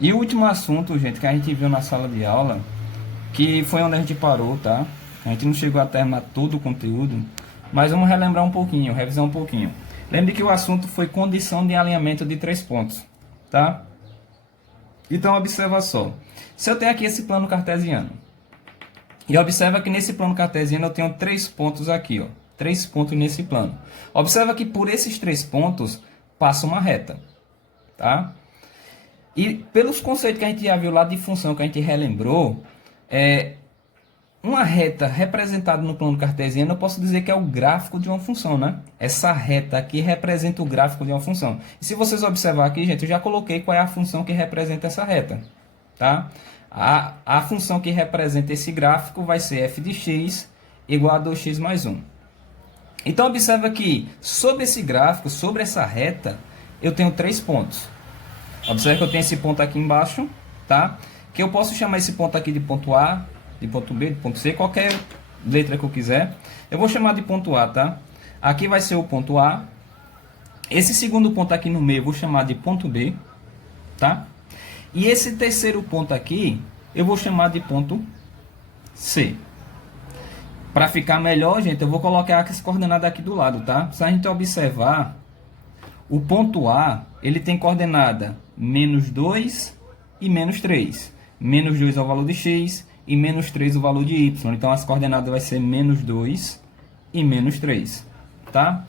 E o último assunto, gente, que a gente viu na sala de aula, que foi onde a gente parou, tá? A gente não chegou a terminar todo o conteúdo, mas vamos relembrar um pouquinho, revisar um pouquinho. Lembre que o assunto foi condição de alinhamento de 3 pontos, tá? Então observa só, se eu tenho aqui esse plano cartesiano, e observa que nesse plano cartesiano eu tenho 3 pontos aqui, ó, 3 pontos nesse plano. Observa que por esses 3 pontos passa uma reta, tá? E pelos conceitos que a gente já viu lá de função, que a gente relembrou, uma reta representada no plano cartesiano, eu posso dizer que é o gráfico de uma função, né? Essa reta aqui representa o gráfico de uma função. E se vocês observarem aqui, gente, eu já coloquei qual é a função que representa essa reta, tá? A função que representa esse gráfico vai ser f de x igual a 2x mais 1. Então, observa que sobre esse gráfico, sobre essa reta, eu tenho 3 pontos. Observe que eu tenho esse ponto aqui embaixo, tá? Que eu posso chamar esse ponto aqui de ponto A, de ponto B, de ponto C, qualquer letra que eu quiser. Eu vou chamar de ponto A, tá? Aqui vai ser o ponto A. Esse segundo ponto aqui no meio eu vou chamar de ponto B, tá? E esse terceiro ponto aqui eu vou chamar de ponto C. Para ficar melhor, gente, eu vou colocar essa coordenada aqui do lado, tá? Se a gente observar, o ponto A, ele tem coordenada -2 e -3. -2 é o valor de x e -3 o valor de y. Então, as coordenadas vai ser -2 e -3, tá?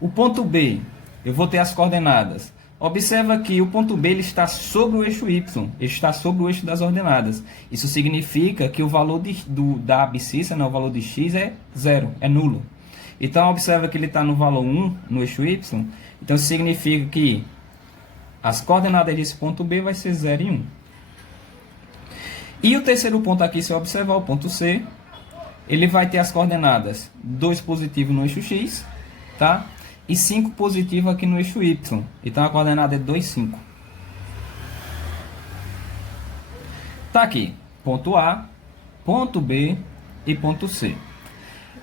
O ponto B, eu vou ter as coordenadas. Observa que o ponto B ele está sobre o eixo y, ele está sobre o eixo das ordenadas. Isso significa que o valor da abscissa, né, o valor de x é zero, é nulo. Então, observa que ele está no valor 1 no eixo y. Então, significa que as coordenadas desse ponto B vai ser 0 e 1. E o terceiro ponto aqui, se eu observar, o ponto C, ele vai ter as coordenadas 2 positivo no eixo x, tá? E 5 positivo aqui no eixo y. Então, a coordenada é 2, 5. Tá aqui, ponto A, ponto B e ponto C.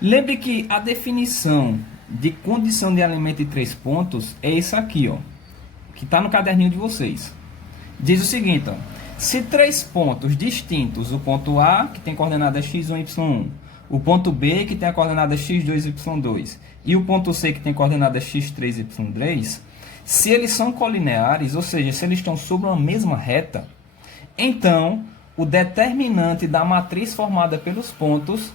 Lembre que a definição de condição de alinhamento de 3 pontos é isso aqui, ó, que está no caderninho de vocês. Diz o seguinte, ó, se 3 pontos distintos, o ponto A, que tem coordenada x1, y1, o ponto B, que tem a coordenada x2, y2, e o ponto C, que tem coordenada x3, y3, se eles são colineares, ou seja, se eles estão sobre uma mesma reta, então o determinante da matriz formada pelos pontos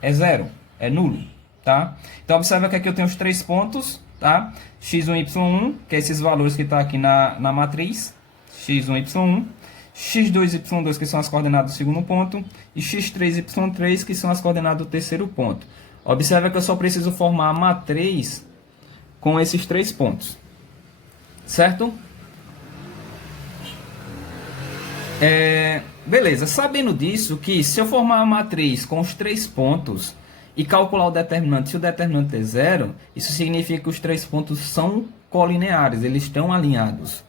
é zero, é nulo, tá? Então, observa que aqui eu tenho os 3 pontos, tá? x1, y1, que é esses valores que estão aqui na matriz, x1, y1, x2, y2, que são as coordenadas do segundo ponto, e x3, y3, que são as coordenadas do terceiro ponto. Observa que eu só preciso formar a matriz com esses 3 pontos, certo? Beleza, sabendo disso, que se eu formar a matriz com os 3 pontos e calcular o determinante, se o determinante é zero, isso significa que os 3 pontos são colineares, eles estão alinhados.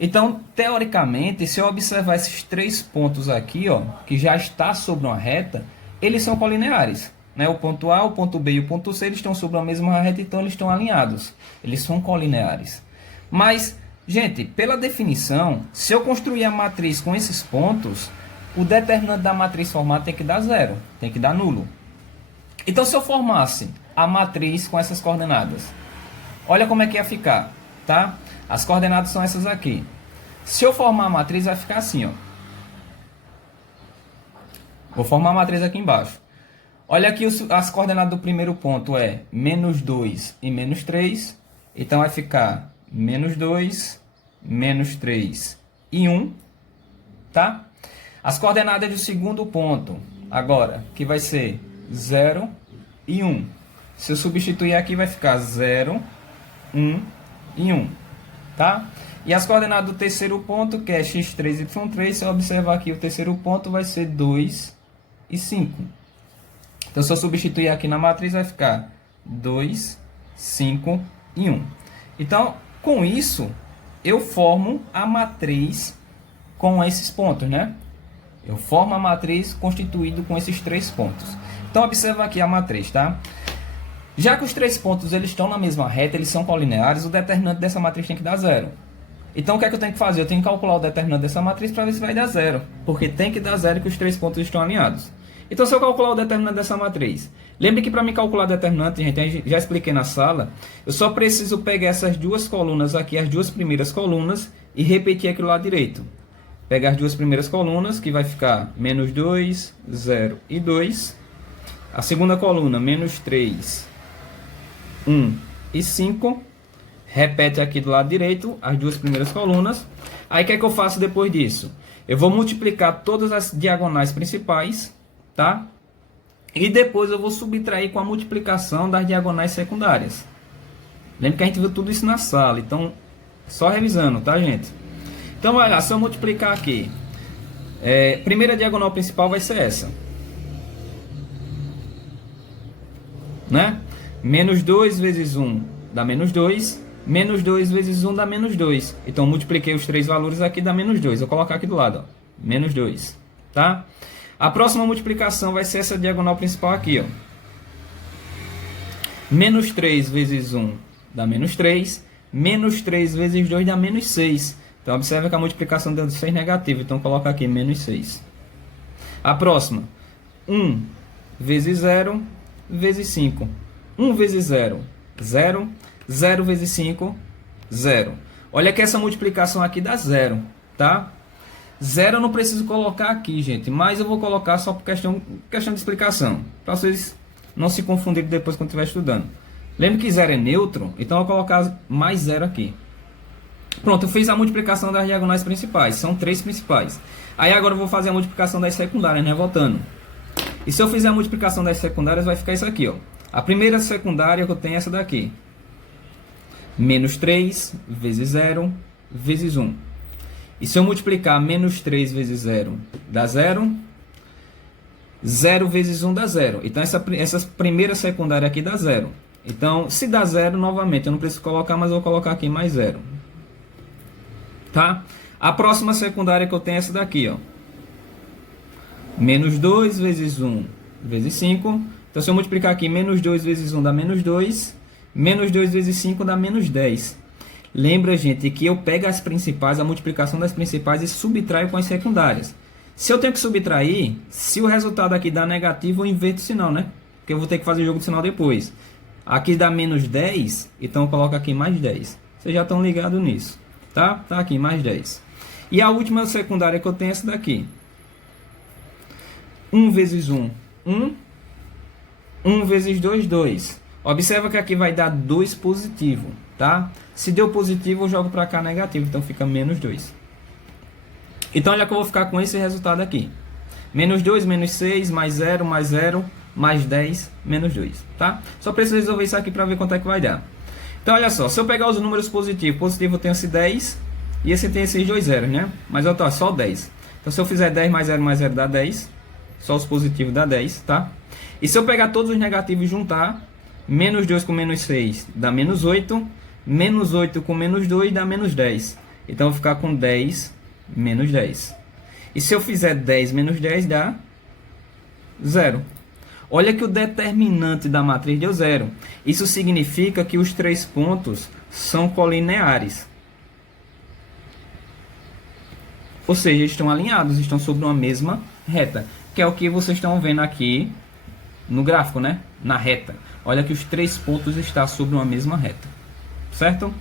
Então, teoricamente, se eu observar esses 3 pontos aqui, ó, que já está sobre uma reta, eles são colineares, né? O ponto A, o ponto B e o ponto C, eles estão sobre a mesma reta, então eles estão alinhados. Eles são colineares. Mas, gente, pela definição, se eu construir a matriz com esses pontos, o determinante da matriz formada tem que dar zero, tem que dar nulo. Então, se eu formasse a matriz com essas coordenadas, olha como é que ia ficar, tá? As coordenadas são essas aqui. Se eu formar a matriz, vai ficar assim, ó. Vou formar a matriz aqui embaixo. Olha aqui as coordenadas do primeiro ponto é -2 e -3. Então, vai ficar -2, -3 e 1, tá? As coordenadas do segundo ponto, agora, que vai ser 0 e 1. Se eu substituir aqui, vai ficar 0, 1 e 1, tá? E as coordenadas do terceiro ponto, que é x3, y3, se eu observar aqui, o terceiro ponto vai ser 2 e 5. Então, se eu substituir aqui na matriz, vai ficar 2, 5 e 1. Então, com isso, eu formo a matriz com esses pontos, né? Eu formo a matriz constituído com esses 3 pontos. Então, observa aqui a matriz, tá? Já que os 3 pontos eles estão na mesma reta, eles são colineares, o determinante dessa matriz tem que dar zero. Então o que é que eu tenho que fazer? Eu tenho que calcular o determinante dessa matriz para ver se vai dar zero. Porque tem que dar zero que os três pontos estão alinhados. Então se eu calcular o determinante dessa matriz, lembre que para me calcular o determinante, gente, já expliquei na sala, eu só preciso pegar essas duas colunas aqui, as duas primeiras colunas, e repetir aqui do lado direito. Pegar as duas primeiras colunas, que vai ficar menos 2, 0 e 2. A segunda coluna, menos 3, 1 e 5. Repete aqui do lado direito as duas primeiras colunas. Aí o que é que eu faço depois disso? Eu vou multiplicar todas as diagonais principais, tá? E depois eu vou subtrair com a multiplicação das diagonais secundárias. Lembra que a gente viu tudo isso na sala, então só revisando, tá, gente? Então, olha, se eu multiplicar aqui, primeira diagonal principal vai ser essa, né? Menos 2 vezes 1 dá menos 2, menos 2 vezes 1 dá menos 2. Então, multipliquei os três valores aqui, dá menos 2. Vou colocar aqui do lado, ó, menos 2, tá? A próxima multiplicação vai ser essa diagonal principal aqui, ó. Menos 3 vezes 1 dá menos 3, menos 3 vezes 2 dá menos 6. Então, observe que a multiplicação deu 6 negativo. Então, coloca aqui menos 6. A próxima. 1 vezes 0 vezes 5. 1 vezes 0, 0. 0 vezes 5, 0. Olha que essa multiplicação aqui dá 0, tá? 0 eu não preciso colocar aqui, gente. Mas eu vou colocar só por questão de explicação. Para vocês não se confundirem depois quando estiver estudando. Lembre que 0 é neutro. Então, eu vou colocar mais 0 aqui. Pronto, eu fiz a multiplicação das diagonais principais. São 3 principais. Aí agora eu vou fazer a multiplicação das secundárias, né? Voltando. E se eu fizer a multiplicação das secundárias, vai ficar isso aqui, ó. A primeira secundária que eu tenho é essa daqui. Menos 3 vezes 0 vezes 1. E se eu multiplicar menos 3 vezes 0 dá 0. 0 vezes 1 dá 0. Então essa primeira secundária aqui dá 0. Então se dá 0, novamente, eu não preciso colocar, mas eu vou colocar aqui mais 0. Tá? A próxima secundária que eu tenho é essa daqui, ó. Menos 2 vezes 1 vezes 5. Então, se eu multiplicar aqui, menos 2 vezes 1 dá menos 2. Menos 2 vezes 5 dá menos 10. Lembra, gente, que eu pego as principais, a multiplicação das principais e subtraio com as secundárias. Se eu tenho que subtrair, se o resultado aqui dá negativo, eu inverto o sinal, né? Porque eu vou ter que fazer o jogo de sinal depois. Aqui dá menos 10, então eu coloco aqui mais 10. Vocês já estão ligados nisso. Tá? Tá aqui, mais 10. E a última secundária que eu tenho é essa daqui. 1 vezes 1, 1. 1 vezes 2, 2. Observa que aqui vai dar 2 positivo, tá? Se deu positivo, eu jogo para cá negativo, então fica menos 2. Então, olha que eu vou ficar com esse resultado aqui. Menos 2, menos 6, mais 0, mais 10, menos 2, tá? Só preciso resolver isso aqui para ver quanto é que vai dar. Então, olha só, se eu pegar os números positivos, positivo eu tenho esse 10, e esse tem esses dois zeros, né? Mas eu tô só 10. Então, se eu fizer 10 mais 0 dá 10. Só os positivos dá 10, tá? E se eu pegar todos os negativos e juntar, menos 2 com menos 6 dá menos 8. Menos 8 com menos 2 dá menos 10. Então, eu vou ficar com 10 menos 10. E se eu fizer 10 menos 10 dá 0. Olha que o determinante da matriz deu 0. Isso significa que os três pontos são colineares. Ou seja, estão alinhados, estão sobre uma mesma reta. Que é o que vocês estão vendo aqui no gráfico, né? Na reta. Olha que os três pontos estão sobre uma mesma reta. Certo?